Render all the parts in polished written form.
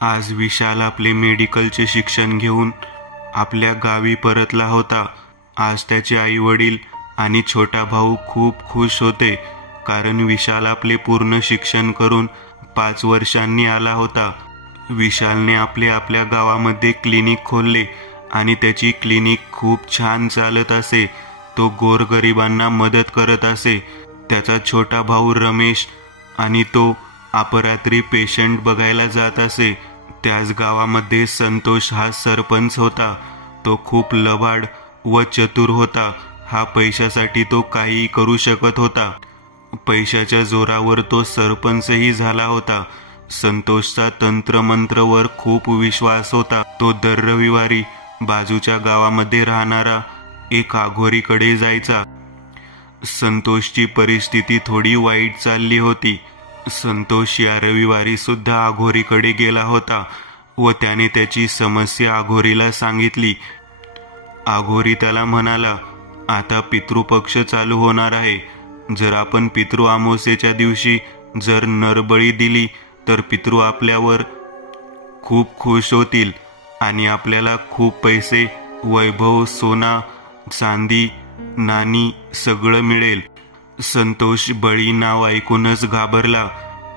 आज विशाल आपले मेडिकलचे शिक्षण घेऊन आपल्या गावी परतला होता। आज त्याचे आई वडील आणि छोटा भाऊ खूप खुश होते, कारण विशाल आपले पूर्ण शिक्षण करून 5 वर्षांनी आला होता। विशालने आपल्या गावामध्ये क्लिनिक खोलले आणि त्याची क्लिनिक खूप छान चालत असे। तो गोरगरिबांना मदत करत असे। त्याचा छोटा भाऊ रमेश आणि तो अपरात्री पेशंट बघायला जात असे। त्याच गावामध्ये संतोष हा सरपंच होता। तो खूप लबाड व चतुर होता। हा पैशासाठी तो काहीही करू शकत होता। पैशाच्या जोरावर तो सरपंचही झाला होता। संतोषचा तंत्रमंत्रवर खूप विश्वास होता। तो दर रविवारी बाजूच्या गावामध्ये राहणारा एक आघोरीकडे जायचा। संतोषची परिस्थिती थोडी वाईट चालली होती। संतोष या रविवारी सुद्धा आघोरीकडे गेला होता व त्याने त्याची समस्या आघोरीला सांगितली। आघोरी त्याला म्हणाला, आता पितृपक्ष चालू होणार आहे। जर आपण पितृ अमावस्येच्या दिवशी जर नरबळी दिली तर पितृ आपल्यावर खूप खुश होतील आणि आपल्याला खूप पैसे, वैभव, सोना, चांदी, नाणी सगळं मिळेल। संतोष बळी नाव ऐकूनच घाबरला।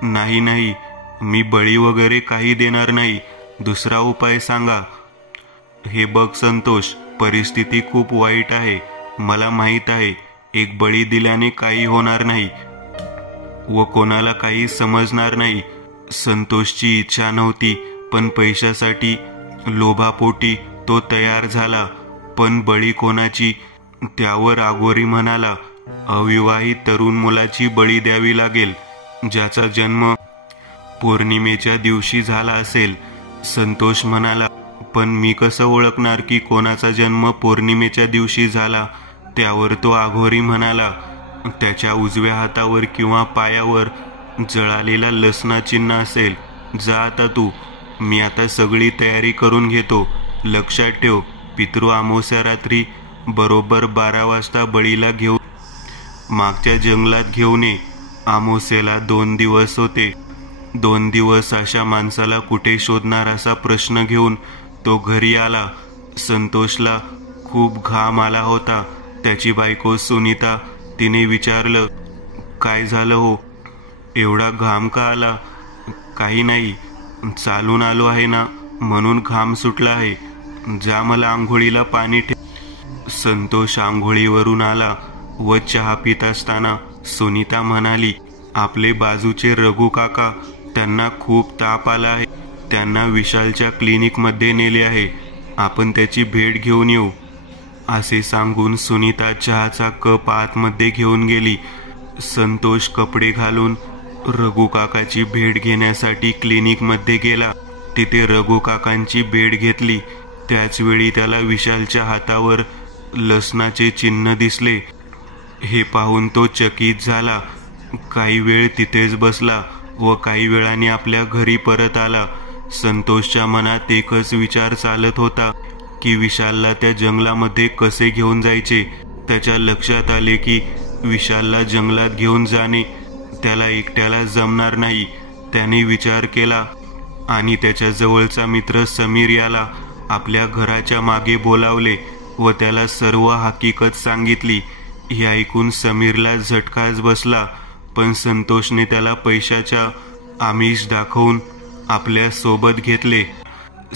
नाही, मी बळी वगैरे काही देणार नाही, दुसरा उपाय सांगा। हे बघ संतोष, परिस्थिती खूप वाईट आहे। मला माहीत आहे एक बळी दिल्याने काही होणार नाही व कोणाला काही समजणार नाही। संतोषची इच्छा नव्हती, पण पैशासाठी लोभापोटी तो तयार झाला। पण बळी कोणाची? त्यावर आघोरी म्हणाला, अविवाहित तरुण मुलाची बळी द्यावी लागेल, ज्याचा जन्म पौर्णिमेच्या दिवशी झाला असेल। संतोष म्हणाला, पण मी कसं ओळखणार की कोणाचा जन्म पौर्णिमेच्या दिवशी झाला? त्यावर तो आघोरी म्हणाला, त्याच्या उजव्या हातावर किंवा पायावर जळालेला लसणा चिन्ह असेल। जा आता तू, मी आता सगळी तयारी करून घेतो। लक्षात ठेव, पितृ अमावस्या रात्री बरोबर 12 वाजता बळीला घेऊन मागच्या जंगलात घेऊन ये। अमावस्येला 2 दिवस होते। 2 दिवस अशा माणसाला कुठे शोधणार असा प्रश्न घेऊन तो घरी आला। संतोषला खूप घाम आला होता। त्याची बायको सुनीता, तिने विचारलं, काय झालं हो, एवढा घाम का आला? काही नाही, चालून आलो आहे ना, म्हणून घाम सुटला आहे। जा, मला आंघोळीला पाणी ठेव। संतोष आंघोळीवरून आला व चहा पित असताना सुनीता म्हणाली, आपले बाजूचे रघु काका, त्यांना खूप ताप आला आहे। त्यांना विशालच्या क्लिनिकमध्ये नेले आहे। आपण त्याची भेट घेऊन येऊ। असे सांगून सुनीता चहाचा कप आतमध्ये घेऊन गेली। संतोष कपडे घालून रघु काकाची भेट घेण्यासाठी क्लिनिकमध्ये गेला। तिथे रघु काकांची भेट घेतली। त्याच वेळी त्याला विशालच्या हातावर लसणाचे चिन्ह दिसले। हे पाहून तो चकित झाला। काही वेळ तिथेच बसला व काही वेळाने आपल्या घरी परत आला। संतोषच्या मनात एकच विचार चालत होता की विशालला त्या जंगलामध्ये कसे घेऊन जायचे। त्याच्या लक्षात आले की विशालला जंगलात घेऊन जाणे त्याला एकट्याला जमणार नाही। त्याने विचार केला आणि त्याच्या जवळचा मित्र समीर याला आपल्या घराच्या मागे बोलावले व त्याला सर्व हकीकत सांगितली। हे ऐकून समीरला झटकाच बसला, पण संतोषने त्याला पैशाच्या आमिष दाखवून आपल्या सोबत घेतले।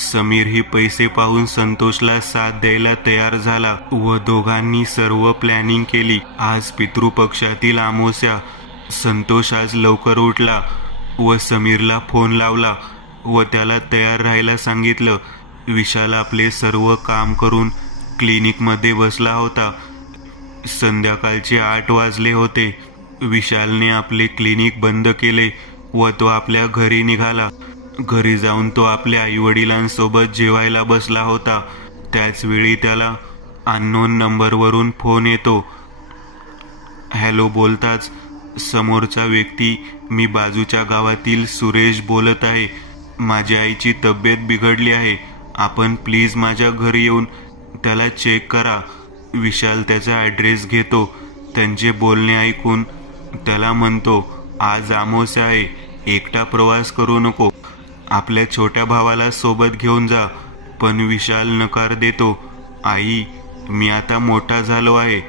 समीर ही पैसे पाहून संतोषला साथ द्यायला तयार झाला व दोघांनी सर्व प्लॅनिंग केली। आज पितृपक्षातील अमावस्या। संतोष आज लवकर उठला व समीरला फोन लावला व त्याला तयार राहायला सांगितलं। विशाल आपले सर्व काम करून क्लिनिकमध्ये बसला होता। संध्याकाळचे 8 वाजले होते। विशालने आपले क्लिनिक बंद केले व तो आपल्या घरी निघाला। घरी जाऊन तो आपल्या आईवडिलांसोबत जेवायला बसला होता। त्याच वेळी त्याला अननोन नंबरवरून फोन येतो। हॅलो बोलताच समोरचा व्यक्ती, मी बाजूच्या गावातील सुरेश बोलत आहे। माझ्या आईची तब्येत बिघडली आहे। आपण प्लीज माझ्या घरी येऊन त्याला चेक करा। विशाल त्याचा ॲड्रेस घेतो। त्यांचे बोलणे ऐकून त्याला म्हणतो, आज अमावस्या आहे, एकटा प्रवास करू नको। आपल्या छोट्या भावाला सोबत घेऊन जा. पण विशाल नकार देतो. आई, मी आता मोठा झालो आहे,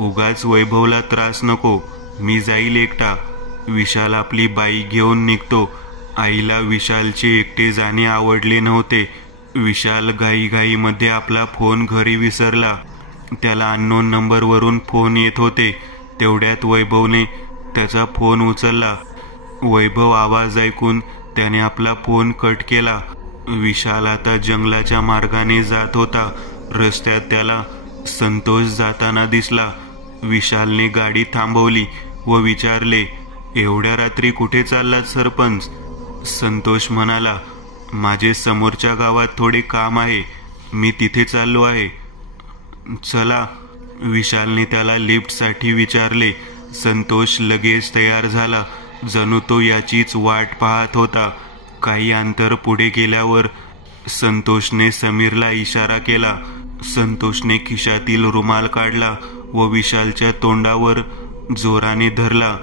उगाच वैभवला त्रास नको, मी जाईल एकटा. विशाल आपली बाई घेऊन निघतो. आईला विशालचे एकटे जाणे आवडले नव्हते. विशाल घाईघाईमध्ये आपला फोन घरी विसरला. त्याला अननोन नंबरवरून फोन येत होते. तेवढ्यात वैभवने त्याचा फोन उचलला. वैभव आवाज ऐकून त्याने आपला फोन कट केला. विशाल आता जंगलाच्या मार्गाने जात होता. रस्त्यात त्याला संतोष जाताना दिसला. विशालने गाडी थांबवली व विचारले, एवढ्या रात्री कुठे चाललात सरपंच? संतोष म्हणाला, माझे समोरच्या गावात थोडे काम आहे, मी तिथे चाललो आहे. चला. विशालने त्याला लिफ्टसाठी विचारले. संतोष लगेच तयार झाला, जणू तो याचीच वाट पाहत होता. काही अंतर पुढे गेल्यावर संतोषने समीरला इशारा केला. संतोषने खिशातील रुमाल काढला व विशालच्या तोंडावर जोराने धरला.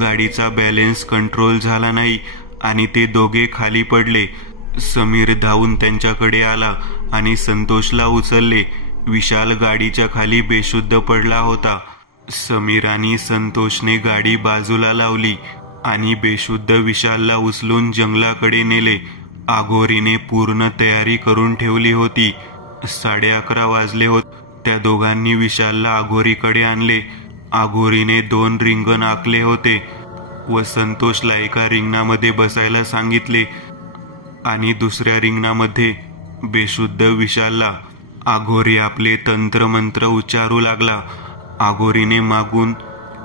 गाडीचा बॅलेन्स कंट्रोल झाला नाही आणि ते दोघे खाली पडले. समीर धावून त्यांच्याकडे आला आणि संतोषला उचलले. विशाल गाडीच्या खाली बेशुद्ध पडला होता. समीर आणि संतोषने गाडी बाजूला लावली आणि बेशुद्ध विशालला उचलून जंगलाकडे नेले. आघोरीने पूर्ण तयारी करून ठेवली होती. 11:30 वाजले होते. त्या दोघांनी विशालला आघोरीकडे आणले. आघोरीने 2 रिंगण आखले होते व संतोषला एका रिंगणामध्ये बसायला सांगितले आणि दुसऱ्या रिंगणामध्ये बेशुद्ध विशालला. आघोरी आपले तंत्रमंत्र उच्चारू लागला. आघोरीने मागून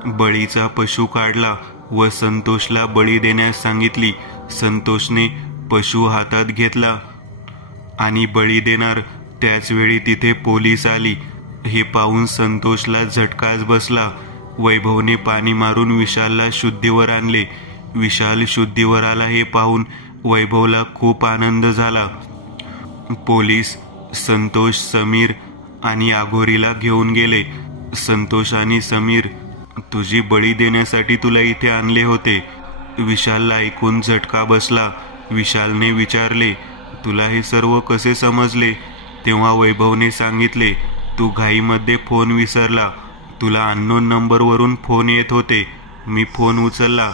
बळीचा पशु काढला व संतोषला बळी देण्यास सांगितली. संतोषने पशु हातात घेतला आणि बळी देणार त्याच वेळी तिथे पोलीस आली. हे पाहून संतोषला झटकाच बसला. वैभवने पाणी मारून विशालला शुद्धीवर आणले. विशाल शुद्धीवर आला हे पाहून वैभवला खूप आनंद झाला. पोलीस संतोष, समीर आणि आघोरीला घेऊन गेले. संतोष आणि समीर, तुझी बळी देण्यासाठी तुला इथे आणले होते. विशालला ऐकून झटका बसला. विशालने विचारले, तुला हे सर्व कसे समजले? तेव्हा वैभवने सांगितले, तू घाईमध्ये फोन विसरला. तुला अननोन नंबरवरून फोन येत होते. मी फोन उचलला,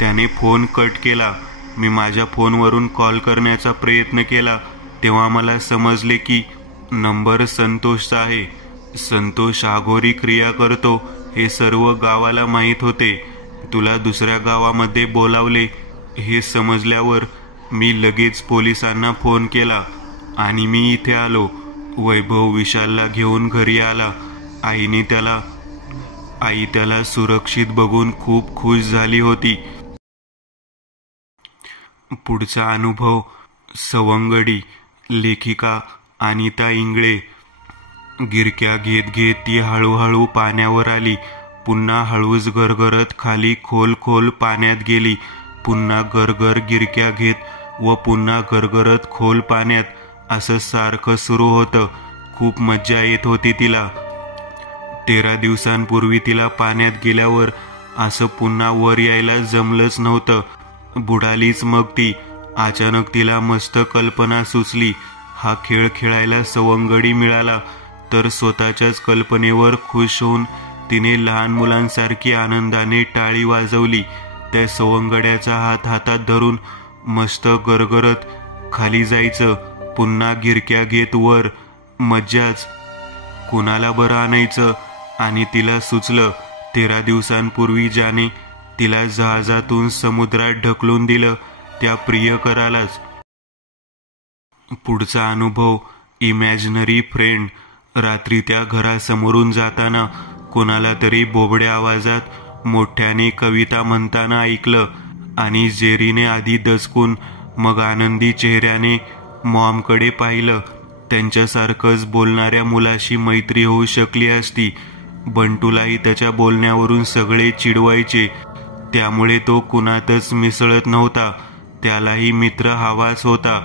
त्याने फोन कट केला. मी माझ्या फोनवरून कॉल करण्याचा प्रयत्न केला तेव्हा मला समजले की नंबर संतोषचा आहे. संतोष आघोरी क्रिया करतो हे सर्व गावाला माहीत होते. तुला दुसऱ्या गावामध्ये बोलावले हे समजल्यावर मी लगेच पोलिसांना फोन केला आणि मी इथे आलो. वैभव विशालला घेऊन घरी आला. आई त्याला सुरक्षित बघून खूप खुश झाली होती. पुढचा अनुभव. सवंगडी. लेखिका अनिता इंगळे. गिरक्या घेत घेत ती हळूहळू पाण्यावर आली. पुन्हा हळूच गरगरत खाली खोल खोल पाण्यात गेली. पुन्हा गरगर गिरक्या घेत व पुन्हा गरगरत खोल पाण्यात, असं सारखं सुरू होतं. खूप मज्जा येत होती तिला. 13 दिवसांपूर्वी तिला पाण्यात गेल्यावर असं पुन्हा वर यायला जमलंच नव्हतं. बुडालीच मग ती. अचानक तिला मस्त कल्पना सुचली. हा खेळ खेळायला सवंगडी मिळाला तर स्वतःच्याच कल्पनेवर खुश होऊन तिने लहान मुलांसारखी आनंदाने टाळी वाजवली. त्या सवंगड्याचा हात हातात धरून मस्त गरगरत खाली जायचं. पुन्हा गिरक्या घेत वर. मज्जाच. कुणाला बरं आणायचं? आणि तिला सुचलं, 13 दिवसांपूर्वी ज्याने तिला जहाजातून समुद्रात ढकलून दिलं त्या प्रियकरालाच. पुढचा अनुभव. Imaginary friend. रात्री त्या घरासमोरून जाताना कोणाला तरी बोबड्या आवाजात मोठ्याने कविता म्हणताना ऐकलं आणि जेरीने आधी दचकून मग आनंदी चेहऱ्याने मॉमकडे पाहिलं. त्यांच्यासारखंच बोलणाऱ्या मुलाशी मैत्री होऊ शकली असती. बंटूलाही त्याच्या बोलण्यावरून सगळे चिडवायचे, त्यामुळे तो कुणातच मिसळत नव्हता. त्यालाही मित्र हवाच होता.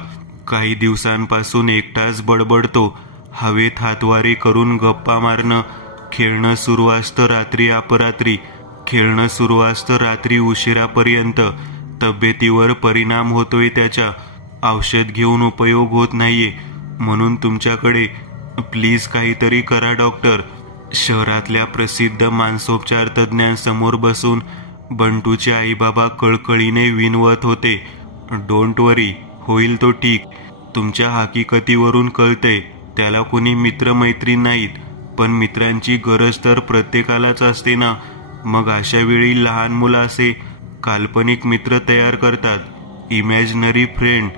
काही दिवसांपासून एकटाच बडबडतो. हवेत हातवारे करून गप्पा मारणं. खेळणं सुरू असतं रात्री अपरात्री. खेळणं सुरू असतं रात्री उशिरापर्यंत. तब्येतीवर परिणाम होतोय त्याच्या. औषध घेऊन उपयोग होत नाहीये, म्हणून तुमच्याकडे. प्लीज काहीतरी करा डॉक्टर. शहरातल्या प्रसिद्ध मानसोपचार तज्ज्ञांसमोर बसून बंटूचे आईबाबा कळकळीने विनवत होते. डोंट वरी, होईल तो ठीक. तुमच्या हकीकतीवरून कळतंय त्याला कोणी मित्रमैत्रीण नाहीत, पण मित्रांची गरज तर प्रत्येकालाच असते ना. मग अशा वेळी लहान मुलं असे काल्पनिक मित्र तयार करतात. इमॅजिनरी फ्रेंड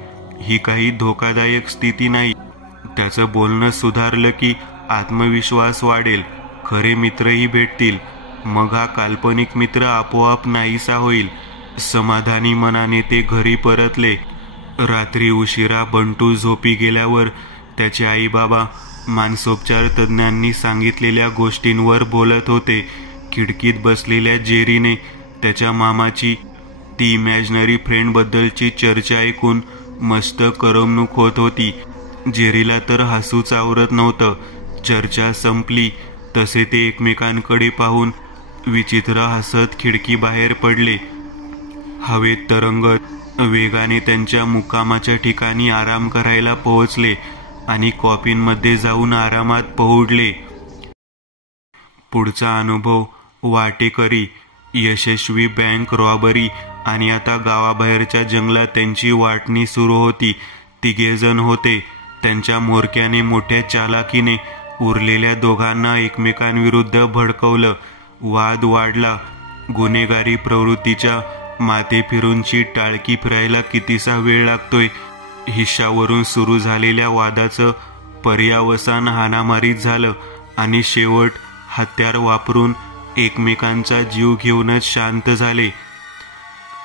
ही काही धोकादायक स्थिती नाही. त्याचं बोलणं सुधारलं की आत्मविश्वास वाढेल, खरे मित्रही भेटतील. मग हा काल्पनिक मित्र आपोआप नाहीसा होईल. समाधानी मनाने ते घरी परतले. रात्री उशिरा बंटू झोपी गेल्यावर त्याचे आई बाबा मानसोपचार तज्ज्ञांनी सांगितलेल्या गोष्टींवर बोलत होते. खिडकीत बसलेल्या जेरीने त्याच्या मामाची ती इमॅजिनरी फ्रेंड बद्दलची चर्चा ऐकून मस्त करमणूक होत होती. जेरीला तर हसूच आवरत नव्हतं. चर्चा संपली तसे ते एकमेकांकडे पाहून विचित्र हसत खिडकी बाहेर पडले. हवेत तरंगत वेगाने त्यांच्या मुक्कामाच्या ठिकाणी आराम करायला पोहोचले आणि कॉफीनमध्ये जाऊन आरामात पहुडले. पुढचा अनुभव वाटेकरी, यशस्वी बँक रॉबरी आणि आता गावाबाहेरच्या जंगलात त्यांची वाटणी सुरू होती. तिघेजण होते. त्यांच्या म्होरक्याने मोठ्या चालाकीने उरलेल्या दोघांना एकमेकांविरुद्ध भडकवलं. वाद वाढला. गुन्हेगारी प्रवृत्तीच्या माथे फिरूनची टाळकी फिरायला कितीसा वेळ लागतोय. हिश्शावरून सुरू झालेल्या वादाचं पर्यावसान हाणामारीत झालं आणि शेवट हत्यार वापरून एकमेकांचा जीव घेऊनच शांत झाले.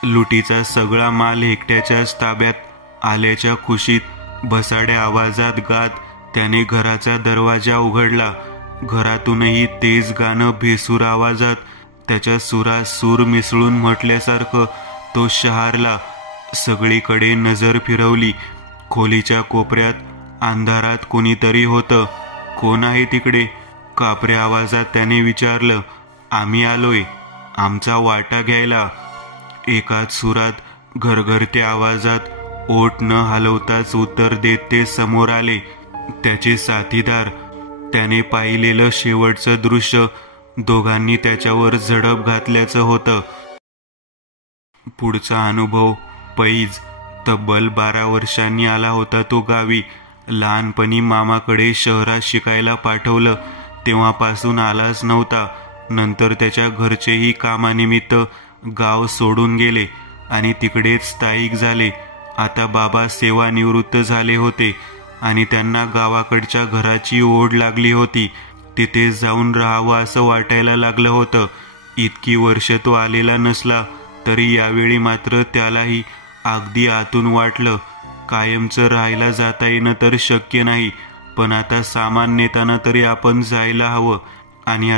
लुटीचा सगळा माल एकट्याच्याच ताब्यात आल्याच्या खुशीत भसाड्या आवाजात गात त्याने घराचा दरवाजा उघडला. घरातूनही तेज गाणं भेसूर आवाजात त्याच्या सुरात सूर मिसळून म्हटल्यासारखं तो शहारला. सगळीकडे नजर फिरवली. खोलीच्या कोपऱ्यात अंधारात कोणीतरी होतं. कोण आहे तिकडे? कापऱ्या आवाजात त्याने विचारलं. आम्ही आलोय, आमचा वाटा घ्यायला. एकाच सुरात घरघरत्या आवाजात ओठ न हलवताच उत्तर देत ते समोर आले. त्याचे साथीदार. त्याने पाहिलेलं शेवटचं दृश्य दोघांनी त्याच्यावर झडप घातल्याचं होतं. पुढचा अनुभव पैज. तब्बल 12 वर्षांनी आला होता तो गावी. लहानपणी मामाकडे शहरात शिकायला पाठवलं, तेव्हापासून आलाच नव्हता. नंतर त्याच्या घरचेही कामानिमित्त गाव सोडून गेले आणि तिकडेच स्थायिक झाले. आता बाबा सेवानिवृत्त झाले होते आणि त्यांना गावाकडच्या घराची ओढ लागली होती. तिथे जाऊन राहावं असं वाटायला लागलं होतं. इतकी वर्ष तो आलेला नसला तरी यावेळी मात्र त्यालाही अगदी आतून वाटलं. कायमचं राहायला जाता येणं तर शक्य नाही, पण आता सामान नेताना तरी आपण जायला हवं. आणि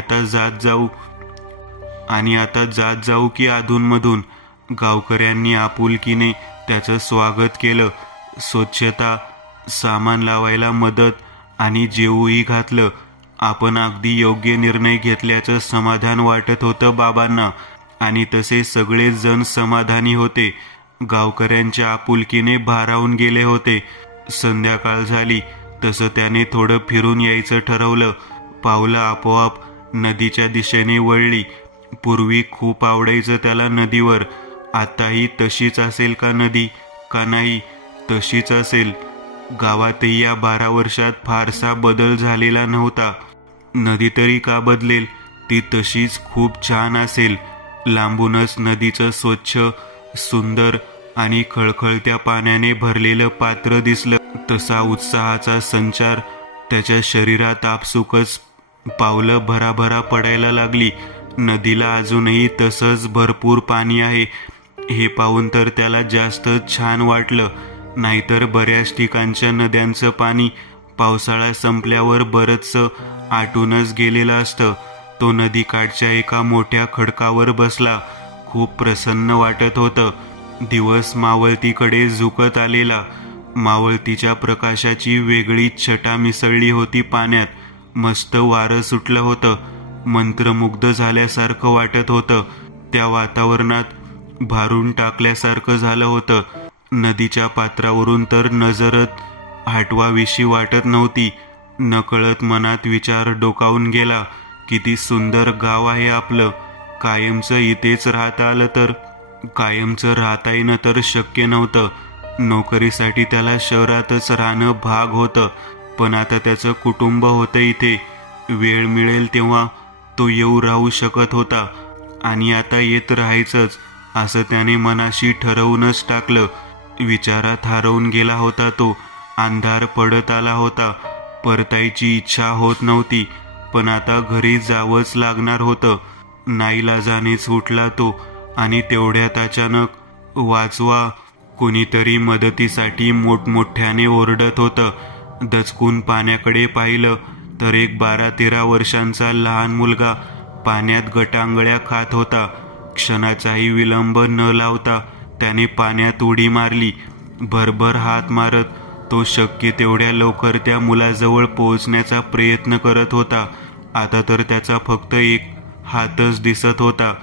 आता जात जाऊ की अधूनमधून. गावकऱ्यांनी आपुलकीने त्याचं स्वागत केलं. स्वच्छता, सामान लावायला मदत आणि जेवूही घातलं. आपण अगदी योग्य निर्णय घेतल्याचं समाधान वाटत होतं बाबांना आणि तसे सगळेच जण समाधानी होते. गावकऱ्यांच्या आपुलकीने भारावून गेले होते. संध्याकाळ झाली तसं त्याने थोडं फिरून यायचं ठरवलं. पावलं आपोआप नदीच्या दिशेने वळली. पूर्वी खूप आवडायचं त्याला नदीवर. आताही तशीच असेल का नदी? का नाही, तशीच असेल. गावातही या 12 वर्षात फारसा बदल झालेला नव्हता. नदी तरी का बदलेल? ती तशीच खूप छान असेल. लांबूनच नदीचं स्वच्छ, सुंदर आणि खळखळत्या पाण्याने भरलेलं पात्र दिसलं. तसा उत्साहाचा संचार त्याच्या शरीरात आपसुकच पावलं भराभरा पडायला लागली. नदीला अजूनही तसंच भरपूर पाणी आहे हे पाहून तर त्याला जास्त छान वाटलं. नाहीतर बऱ्याच ठिकाणच्या नद्यांचं पाणी पावसाळा संपल्यावर बरंचसं आटूनच गेलेलं असतं. तो नदीकाठच्या एका मोठ्या खडकावर बसला. खूप प्रसन्न वाटत होतं. दिवस मावळतीकडे झुकत आलेला. मावळतीच्या प्रकाशाची वेगळीच छटा मिसळली होती पाण्यात. मस्त वारं सुटलं होतं. मंत्रमुग्ध झाल्यासारखं वाटत होतं. त्या वातावरणात भारून टाकल्यासारखं झालं होतं. नदीच्या पात्रावरून तर नजरत हटवावीशी वाटत नव्हती. नकळत मनात विचार डोकावून गेला, किती सुंदर गाव आहे आपलं. कायमचं इथेच राहता आलं तर. कायमचं राहता येणं तर शक्य नव्हतं. नोकरीसाठी त्याला शहरातच राहणं भाग होतं. पण आता त्याचं कुटुंब होतं इथे. वेळ मिळेल तेव्हा तो येऊ राहू शकत होता. आणि आता येत राहायचंच असं त्याने मनाशी ठरवूनच टाकलं. विचारात हरवून गेला होता तो. अंधार पडत आला होता. परतायची इच्छा होत नव्हती. पण आता घरी जावंच लागणार होतं. नाईलाजानेच उठला तो. आणि तेवढ्यात अचानक वाचवा, कोणीतरी मदतीसाठी मोठमोठ्याने ओरडत होतं. दचकून पाण्याकडे पाहिलं तर एक 12-13 वर्षांचा लहान मुलगा पाण्यात गटांगळ्या खात होता. क्षणाचाही विलंब न लावता त्याने पाण्यात उडी मारली. भरभर हात मारत तो शक्य तेवढ्या लवकर त्या मुलाजवळ पोहोचण्याचा प्रयत्न करत होता. आता तर त्याचा फक्त एक हातच दिसत होता.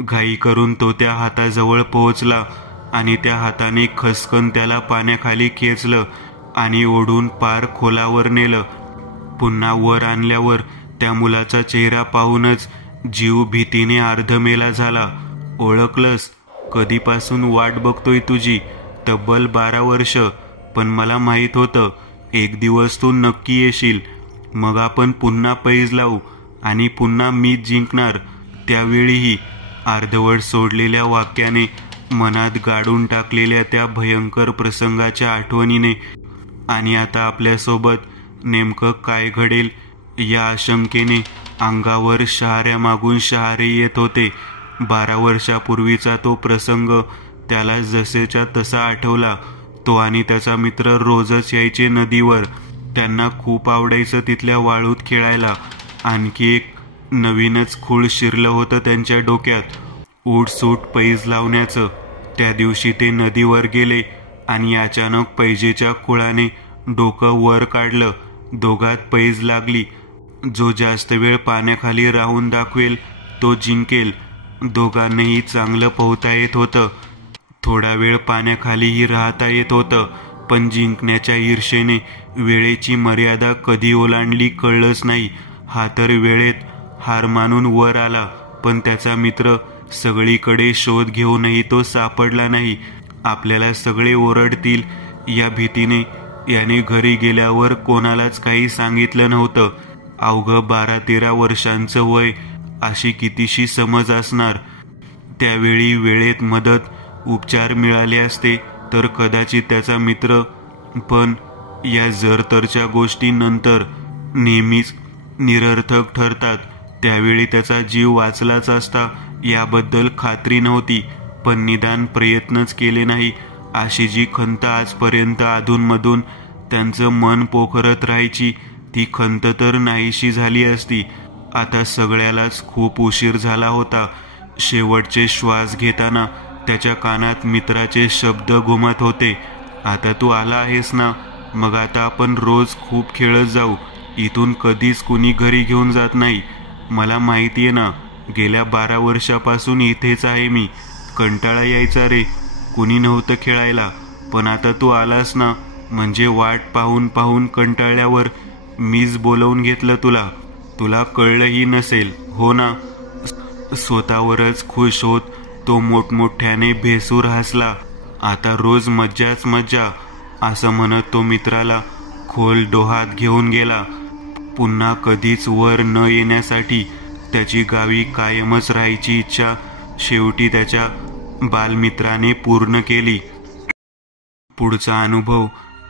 घाई करून तो त्या हाताजवळ पोहोचला आणि त्या हाताने खसकन त्याला पाण्याखाली खेचलं आणि ओढून पार खोलावर नेलं. पुन्हा वर आणल्यावर त्या मुलाचा चेहरा पाहूनच जीव भीतीने अर्धमेला झाला. ओळखलंस? कधीपासून वाट बघतोय तुझी. तब्बल 12 वर्ष. पण मला माहित होतं एक दिवस तू नक्की येशील. मग आपण पुन्हा पैज लावू आणि पुन्हा मीच जिंकणार. त्यावेळीही. अर्धवट सोडलेल्या वाक्याने मनात गाडून टाकलेल्या त्या भयंकर प्रसंगाच्या आठवणीने आणि आता आपल्यासोबत नेमकं काय घडेल या आशंकेने अंगावर शहाऱ्यामागून शहारे येत होते. 12 वर्षापूर्वीचा तो प्रसंग त्याला जसेच्या तसा आठवला. तो आणि त्याचा मित्र रोजच यायचे नदीवर. त्यांना खूप आवडायचं तिथल्या वाळूत खेळायला. आणखी एक नवीनच खूळ शिरलं होतं त्यांच्या डोक्यात, उठसूट पैज लावण्याचं. त्या दिवशी ते नदीवर गेले आणि अचानक पैजेच्या खुळाने डोकं वर काढलं. दोघात पैज लागली. जो जास्त वेळ पाण्याखाली राहून दाखवेल तो जिंकेल. दोघांनाही चांगलं पोहता येत होतं. थोडा वेळ पाण्याखालीही राहता येत होतं. पण जिंकण्याच्या ईर्षेने वेळेची मर्यादा कधी ओलांडली कळलंच नाही. हा तर वेळेत हार मानून वर आला, पण त्याचा मित्र सगळीकडे शोध घेऊनही तो सापडला नाही. आपल्याला सगळे ओरडतील या भीतीने याने घरी गेल्यावर कोणालाच काही सांगितलं नव्हतं. अवघं 12-13 वर्षांचं वय. अशी कितीशी समज असणार. त्यावेळी वेळेत मदत, उपचार मिळाले असते तर कदाचित त्याचा मित्र. पण या जरतरच्या गोष्टी नंतर नेहमीच निरर्थक ठरतात. त्यावेळी त्याचा जीव वाचलाच असता याबद्दल खात्री नव्हती. पण निदान प्रयत्नच केले नाही अशी जी खंत आजपर्यंत अधूनमधून त्यांचं मन पोखरत राहायची, ती खंत तर नाहीशी झाली असती. आता सगळ्यालाच खूप उशीर झाला होता. शेवटचे श्वास घेताना त्याच्या कानात मित्राचे शब्द घुमत होते. आता तू आला आहेस ना, मग आता आपण रोज खूप खेळत जाऊ. इथून कधीच कुणी घरी घेऊन जात नाही. मला माहितीये ना, गेल्या 12 वर्षापासून इथेच आहे मी. कंटाळा यायचा रे, कुणी नव्हतं खेळायला. पण आता तू आलास ना, म्हणजे वाट पाहून पाहून कंटाळल्यावर मीच बोलवून घेतलं तुला. तुला कळलंही नसेल, हो ना? स्वतःवरच खुश होत तो मोठमोठ्याने भेसूर हसला. आता रोज मज्जाच मज्जा असं म्हणत तो मित्राला खोल डोहात घेऊन गेला. पुन्हा कधीच वर न येण्यासाठी त्याची गावी कायमच राहायची इच्छा शेवटी त्याच्या बालमित्राने पूर्ण केली. पुढचा अनुभव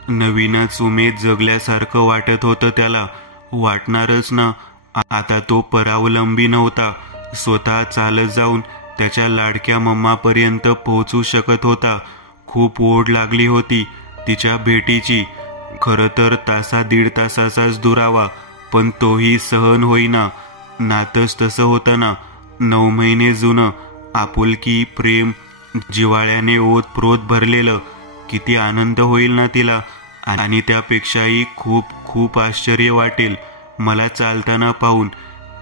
नवीनच उमेद जगल्यासारखं वाटत होतं त्याला. वाटणारच ना. आता तो परावलंबी नव्हता. स्वतः चालत जाऊन त्याच्या लाडक्या मम्मापर्यंत पोहोचू शकत होता. खूप ओढ लागली होती तिच्या भेटीची. खरं तर तासा-दीड तासाचाच दुरावा, पण तोही सहन होईना. नातंच तसं होतं ना, 9 महिने जुनं. आपुलकी, प्रेम, जिव्हाळ्याने ओतप्रोत भरलेलं. किती आनंद होईल ना तिला. आणि त्यापेक्षाही खूप खूप आश्चर्य वाटेल मला चालताना पाहून.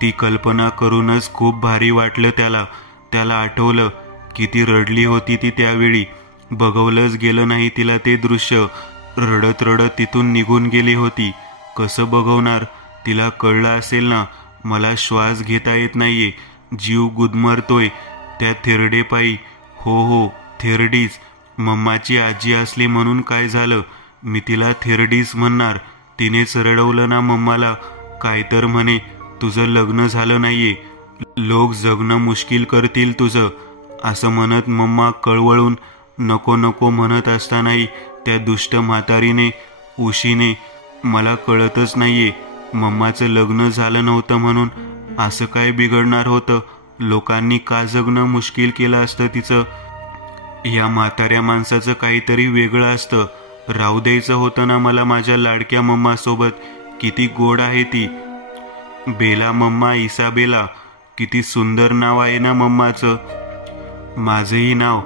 ती कल्पना करूनच खूप भारी वाटलं त्याला. त्याला आठवलं किती रडली होती ती त्यावेळी. बघवलंच गेलं नाही तिला ते दृश्य. रडत रडत तिथून निघून गेली होती. कसं बघवणार? तिला कळलं असेल ना, मला श्वास घेता येत नाहीये, जीव गुदमरतोय त्या थेरडेपायी. हो थेरडीच. मम्माची आजी असली म्हणून काय झालं, मी तिला थेरडीच म्हणणार. तिनेच रडवलं ना मम्माला. काय तर म्हणे तुझं लग्न झालं नाहीये, लोक जगणं मुश्किल करतील तुझं, असं म्हणत मम्मा कळवळून नको नको म्हणत असतानाही त्या दुष्ट म्हातारीने उशीने मला कळतच नाहीये, मम्माचं लग्न झालं नव्हतं म्हणून असं काय बिघडणार होतं, लोकांनी का जगणं मुश्किल केलं असतं तिचं. या म्हाताऱ्या माणसाचं काहीतरी वेगळं असतं. राहू द्यायचं होतं ना मला माझ्या लाडक्या मम्मासोबत. किती गोड आहे ती, बेला मम्मा इसाबेला. किती सुंदर नाव आहे ना मम्माचं. माझंही नाव.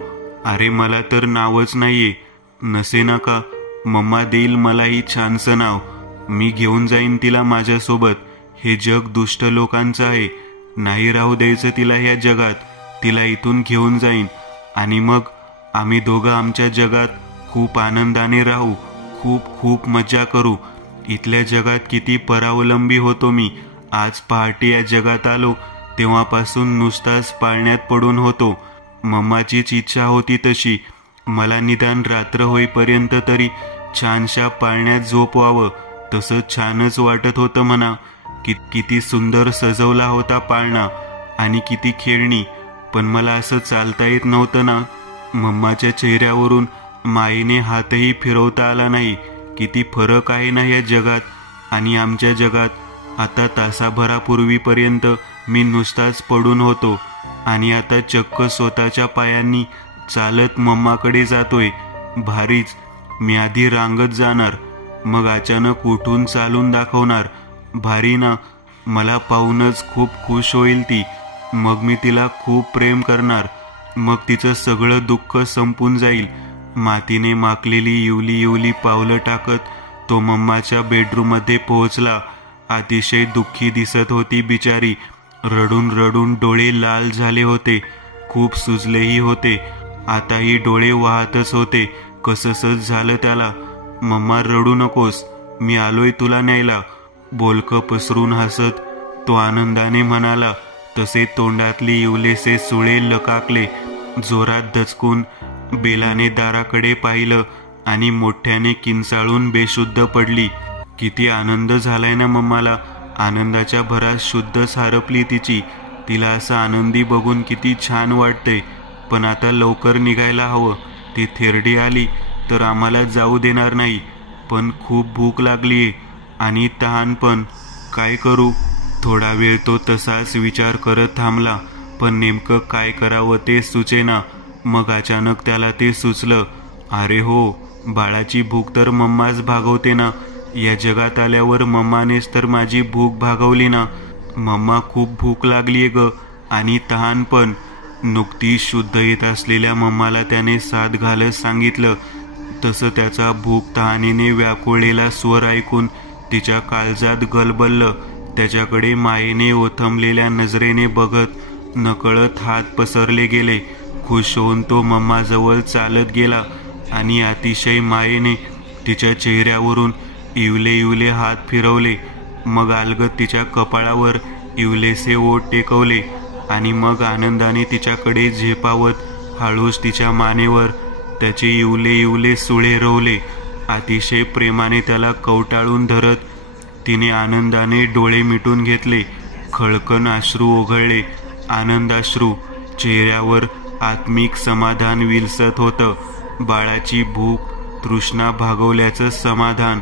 अरे मला तर नावच नाहीये. नसे नका, मम्मा देईल मलाही छानसं नाव. मी घेऊन जाईन तिला माझ्यासोबत. हे जग दुष्ट लोकांचं आहे, नाही राहू द्यायचं तिला ह्या जगात. तिला इथून घेऊन जाईन आणि मग आम्ही दोघं आमच्या जगात खूप आनंदाने राहू, खूप खूप मजा करू. इथल्या जगात किती परावलंबी होतो मी. आज पहाटे या जगात आलो तेव्हापासून नुसताच पाळण्यात पडून होतो. मम्माचीच इच्छा होती तशी, मला निदान रात्र होईपर्यंत तरी छानशा पाळण्यात झोपवावं. तसं छानच वाटत होतं म्हणा. किती सुंदर सजवला होता पाळणा आणि किती खेळणी. पण मला असं चालता येत नव्हतं ना. मम्माच्या चेहऱ्यावरून मायेने हातही फिरवता आला नाही. किती फरक आहे ना या जगात आणि आमच्या जगात. आता तासाभरापूर्वीपर्यंत मी नुसताच पडून होतो आणि आता चक्क स्वतःच्या पायांनी चालत मम्माकडे जातोय. भारीच. मी आधी रांगत जाणार, मग अचानक उठून चालून दाखवणार. भारी ना. मला पाहूनच खूप खुश होईल ती. मग मी तिला खूप प्रेम करणार. मग तिचं सगळं दुःख संपून जाईल. मातीने माखलेली इवली इवली पावलं टाकत तो मम्माच्या बेडरूममध्ये पोहोचला. अतिशय दुःखी दिसत होती बिचारी. रडून रडून डोळे लाल झाले होते, खूप सुजलेही होते. आताही डोळे वाहतच होते. कसंच झालं त्याला. मम्मा रडू नकोस, मी आलोय तुला न्यायला. बोलकं पसरून हसत तो आनंदाने म्हणाला. तसे तोंडातली इवलेसे सुळे लकाकले. जोरात दचकून बेलाने दाराकडे पाहिलं आणि मोठ्याने किंचाळून बेशुद्ध पडली. किती आनंद झालाय ना मम्माला. आनंदाच्या भरात शुद्धच हरपली तिची. तिला असं आनंदी बघून किती छान वाटतंय. पण आता लवकर निघायला हवं. ती थेरडी आली तर आम्हाला जाऊ देणार नाही. पण खूप भूक लागलीये आणि तहान पण. काय करू? थोडा वेळ तो तसाच विचार करत थांबला, पण नेमकं काय करावं ते सुचेना. मग अचानक त्याला ते सुचलं. अरे हो, बाळाची भूक तर मम्माच भागवते ना. या जगात आल्यावर मम्मानेच तर माझी भूक भागवली ना. मम्मा खूप भूक लागलीये ग, आणि तहान पण. नुकतीच शुद्ध येत असलेल्या मम्माला त्याने साद घालत सांगितलं. तसं त्याचा भूक तहानेने व्याकुळलेला स्वर ऐकून तिच्या काळजात गलबललं. त्याच्याकडे मायेने ओथंबलेल्या नजरेने बघत नकळत हात पसरले गेले. खुश होऊन तो मम्माजवळ चालत गेला आणि अतिशय मायेने तिच्या चेहऱ्यावरून इवले इवले हात फिरवले. मग अलगद तिच्या कपाळावर इवलेसे ओठ टेकवले आणि मग आनंदाने तिच्याकडे झेपावत हळूच तिच्या मानेवर त्याचे इवले इवले सुळे रोवले. अतिशय प्रेमाने त्याला कवटाळून धरत तिने आनंदाने डोळे मिटून घेतले. खळकन अश्रू ओघळले, आनंदाश्रू. चेहऱ्यावर आत्मिक समाधान विलसत होतं. बाळाची भूक तृष्णा भागवल्याचं समाधान.